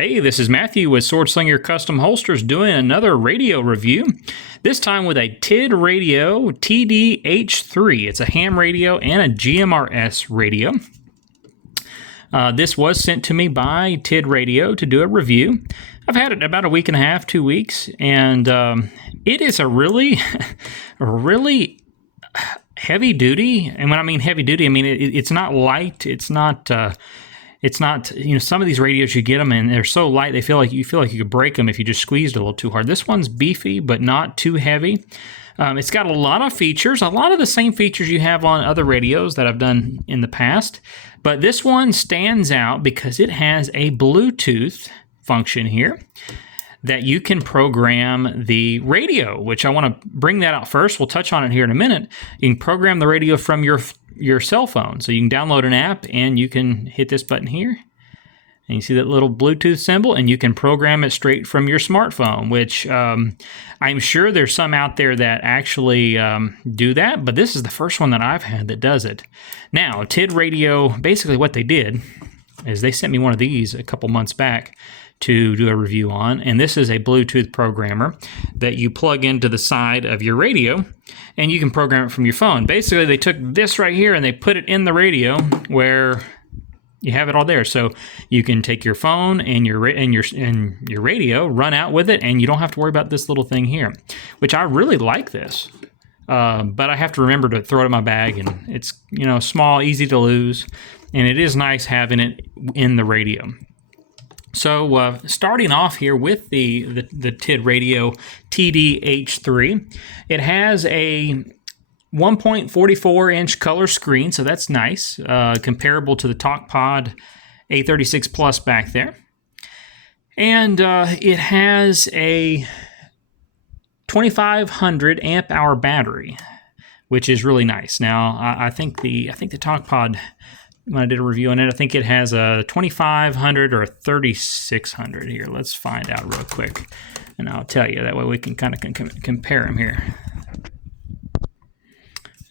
Hey, this is Matthew with Swordslinger Custom Holsters doing another radio review, this time with a TIDRADIO TD-H3. It's a ham radio and a GMRS radio. This was sent to me by TIDRADIO to do a review. I've had it about a week and a half, 2 weeks, and it is a really heavy duty. And when I mean heavy duty, I mean it's not light. It's not, you know, some of these radios you get them and they're so light you feel like you could break them if you just squeezed a little too hard. This one's beefy but not too heavy. It's got a lot of features, a lot of the same features you have on other radios that I've done in the past. But this one stands out because it has a Bluetooth function here that you can program the radio, which I want to bring that out first. We'll touch on it here in a minute. You can program the radio from your cell phone. So you can download an app and you can hit this button here. And you see that little Bluetooth symbol, and you can program it straight from your smartphone, which I'm sure there's some out there that actually do that, but this is the first one that I've had that does it. Now, TIDRADIO, basically what they did is they sent me one of these a couple months back to do a review on, and this is a Bluetooth programmer that you plug into the side of your radio, and you can program it from your phone. Basically, they took this right here and they put it in the radio where you have it all there. So you can take your phone and your radio, run out with it, and you don't have to worry about this little thing here, which I really like this. But I have to remember to throw it in my bag, and it's, you know, small, easy to lose, and it is nice having it in the radio. So starting off here with the TIDRADIO TD-H3, it has a 1.44-inch color screen, so that's nice, comparable to the TalkPod A36 Plus back there. And it has a 2500 amp hour battery, which is really nice. Now, I think the TalkPod, when I did a review on it, I think it has a 2500 or a 3600 here. Let's find out real quick, and I'll tell you. That way we can kind of compare them here.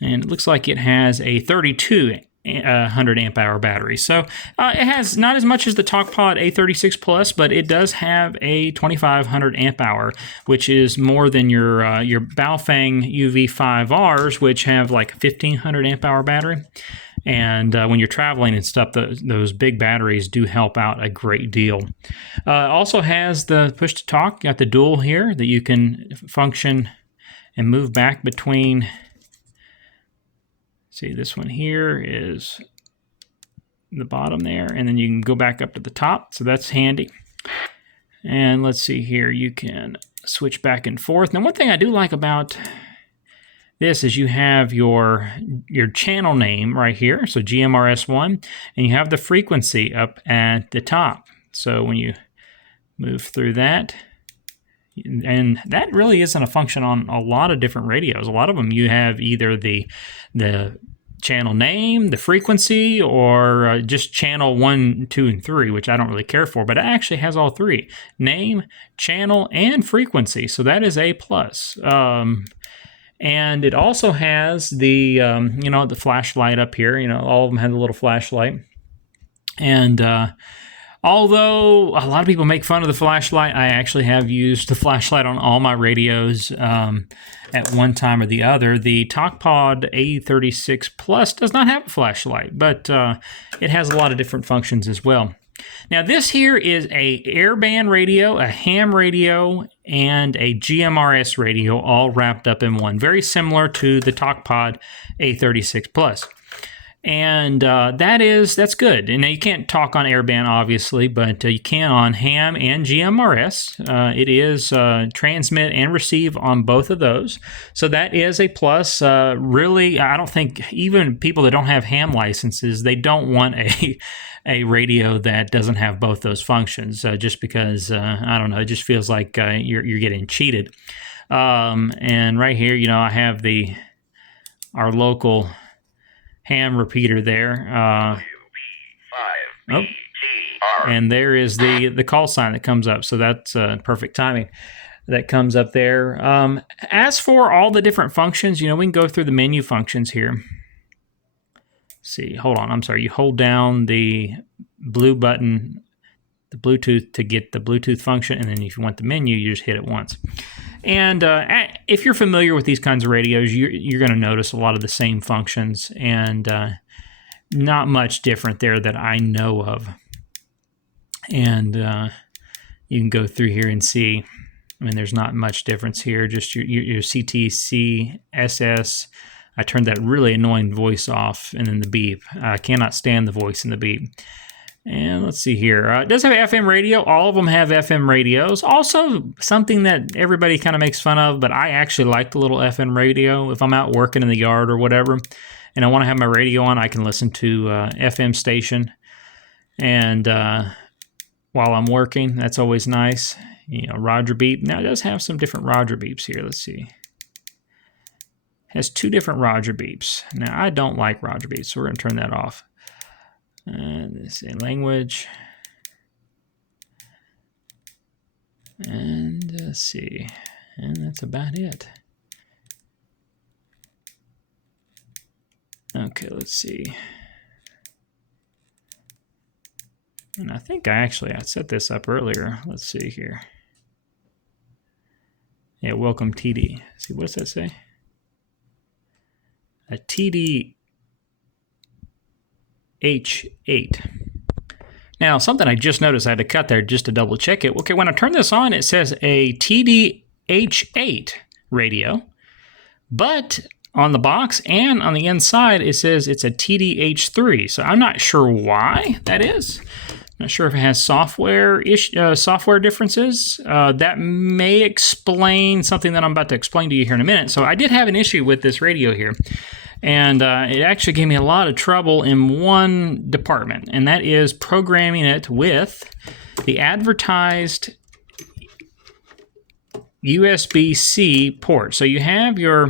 And it looks like it has a 3200 amp hour battery. So it has not as much as the TalkPod A36 Plus, but it does have a 2500 amp hour, which is more than your Baofeng UV5Rs, which have like a 1500 amp hour battery. And when you're traveling and stuff, those big batteries do help out a great deal. Also has the push to talk. Got the dual here that you can function and move back between. See, this one here is the bottom there, and then you can go back up to the top, so that's handy. And let's see here, you can switch back and forth. Now, one thing I do like about this is you have your channel name right here, so GMRS1, and you have the frequency up at the top. So when you move through that, and that really isn't a function on a lot of different radios. A lot of them you have either the channel name, the frequency, or just channel 1, 2, and 3, which I don't really care for, but it actually has all three: name, channel, and frequency. So that is a plus. And it also has the the flashlight up here. You know, all of them have a little flashlight. And although a lot of people make fun of the flashlight, I actually have used the flashlight on all my radios at one time or the other. The TalkPod A36 Plus does not have a flashlight, but it has a lot of different functions as well. Now, this here is a airband radio, a ham radio, and a GMRS radio all wrapped up in one. Very similar to the TalkPod A36 Plus. And that's good. And now you can't talk on airband, obviously, but you can on ham and GMRS. It is transmit and receive on both of those. So that is a plus. Really, I don't think even people that don't have ham licenses, they don't want a radio that doesn't have both those functions, just because, I don't know, it just feels like you're getting cheated. And right here, you know, I have our local ham repeater there. And there is the call sign that comes up. So that's perfect timing. That comes up there. As for all the different functions, you know, we can go through the menu functions here. See, hold on, I'm sorry. You hold down the blue button the Bluetooth to get the Bluetooth function, and then if you want the menu, you just hit it once. And if you're familiar with these kinds of radios, you're going to notice a lot of the same functions, and not much different there that I know of. And you can go through here and see, I mean, there's not much difference here, just your CTC, SS. I turned that really annoying voice off, and then the beep. I cannot stand the voice in the beep. And let's see here. It does have FM radio. All of them have FM radios. Also, something that everybody kind of makes fun of, but I actually like the little FM radio. If I'm out working in the yard or whatever, and I want to have my radio on, I can listen to FM station. And while I'm working, that's always nice. You know, Roger beep. Now, it does have some different Roger beeps here. Let's see. Has 2 different Roger beeps. Now, I don't like Roger beeps, so we're going to turn that off. Let's see, language. And let's see. And that's about it. Okay, let's see. And I think I set this up earlier. Let's see here. Yeah, welcome TD. See, what does that say? A TD-H3. Now, something I just noticed, I had to cut there just to double check it. Okay, when I turn this on, it says a TD-H3 radio, but on the box and on the inside, it says it's a TD-H3. So I'm not sure why that is. Not sure if it has software differences. That may explain something that I'm about to explain to you here in a minute. So I did have an issue with this radio here. And it actually gave me a lot of trouble in one department, and that is programming it with the advertised USB-C port. So you have your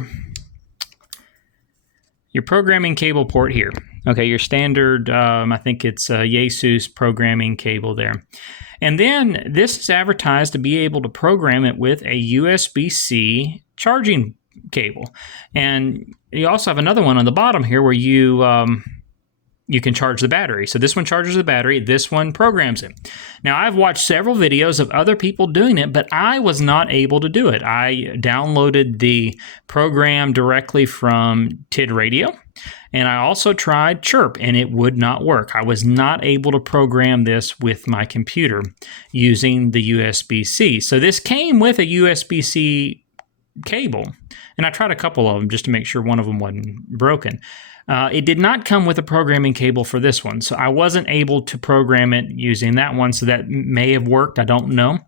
programming cable port here. Okay, your standard, I think it's Asus programming cable there. And then this is advertised to be able to program it with a USB-C charging cable. And you also have another one on the bottom here where you can charge the battery. So this one charges the battery, this one programs it. Now, I've watched several videos of other people doing it, but I was not able to do it. I downloaded the program directly from TIDRADIO, and I also tried Chirp, and it would not work. I was not able to program this with my computer using the USB-C. So this came with a USB-C cable, and I tried a couple of them just to make sure one of them wasn't broken. It did not come with a programming cable for this one, so I wasn't able to program it using that one, so that may have worked. I don't know.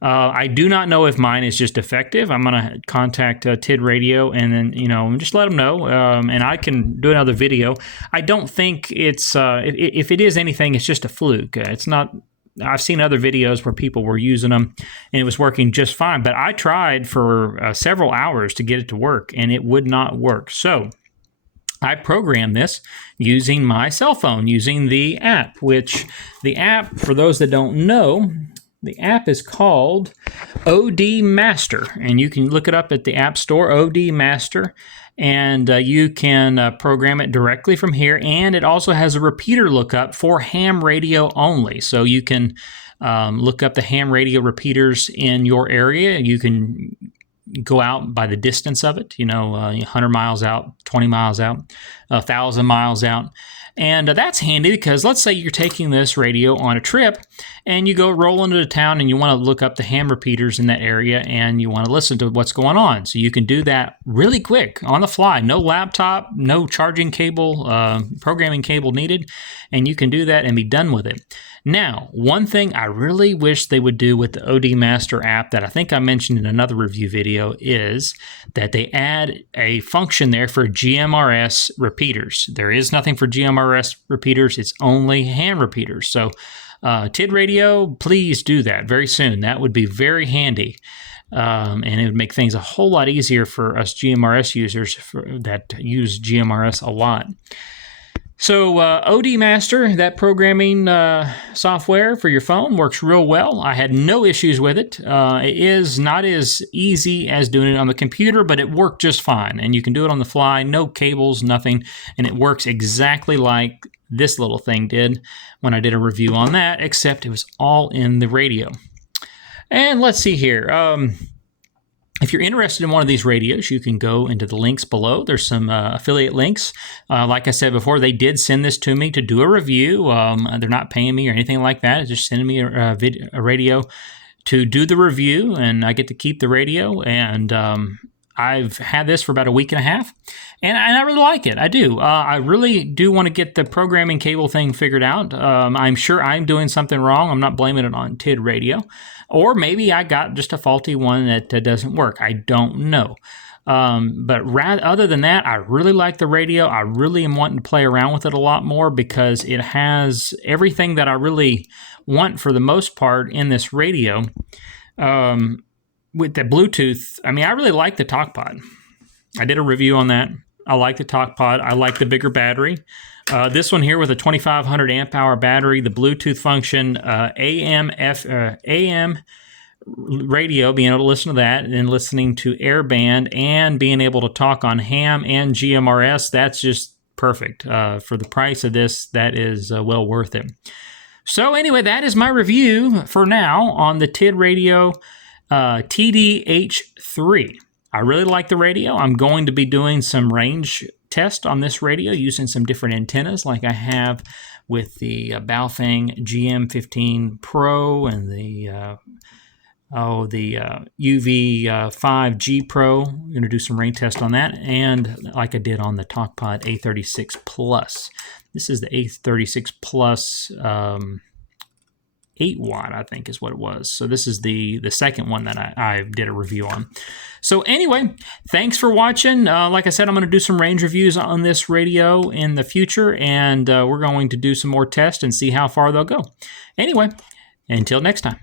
I do not know if mine is just defective. I'm going to contact TIDRADIO and then, just let them know, and I can do another video. I don't think it's, if it is anything, it's just a fluke. It's not. I've seen other videos where people were using them and it was working just fine, but I tried for several hours to get it to work and it would not work. So I programmed this using my cell phone, using the app, which the app, for those that don't know, the app is called OD Master, and you can look it up at the App Store, OD Master, and you can program it directly from here, and it also has a repeater lookup for ham radio only, so you can look up the ham radio repeaters in your area. You can go out by the distance of it, 100 miles out, 20 miles out, 1,000 miles out. And that's handy because let's say you're taking this radio on a trip and you go roll into the town and you want to look up the ham repeaters in that area and you want to listen to what's going on. So you can do that really quick on the fly. No laptop, no charging cable, programming cable needed. And you can do that and be done with it. Now, one thing I really wish they would do with the OD Master app that I think I mentioned in another review video is that they add a function there for GMRS repeaters. There is nothing for GMRS repeaters. It's only ham repeaters. So TIDRADIO, please do that very soon. That would be very handy. And it would make things a whole lot easier for us GMRS users that use GMRS a lot. So OD Master, that programming software for your phone, works real well. I had no issues with it. It is not as easy as doing it on the computer, but it worked just fine. And you can do it on the fly, no cables, nothing. And it works exactly like this little thing did when I did a review on that, except it was all in the radio. And let's see here. If you're interested in one of these radios, you can go into the links below. There's some affiliate links. Like I said before, they did send this to me to do a review. They're not paying me or anything like that. It's just sending me a radio to do the review, and I get to keep the radio. And I've had this for about a week and a half, and I really like it. I do. I really do want to get the programming cable thing figured out. I'm sure I'm doing something wrong. I'm not blaming it on TIDRADIO. Or maybe I got just a faulty one that doesn't work. I don't know. But other than that, I really like the radio. I really am wanting to play around with it a lot more because it has everything that I really want for the most part in this radio. With the Bluetooth, I mean, I really like the TalkPod. I did a review on that. I like the TalkPod. I like the bigger battery. This one here with a 2500 amp hour battery, the Bluetooth function, AM radio, being able to listen to that, and then listening to airband and being able to talk on ham and GMRS, that's just perfect. For the price of this, that is well worth it. So anyway, that is my review for now on the TIDRADIO TD-H3. I really like the radio. I'm going to be doing some range test on this radio using some different antennas like I have with the Baofeng GM15 Pro and the UV5G Pro. I'm going to do some range test on that, and like I did on the TalkPod A36 Plus. This is the A36 Plus 8 watt, I think is what it was. So this is the second one that I did a review on. So anyway, thanks for watching. Like I said, I'm going to do some range reviews on this radio in the future, and we're going to do some more tests and see how far they'll go. Anyway, until next time.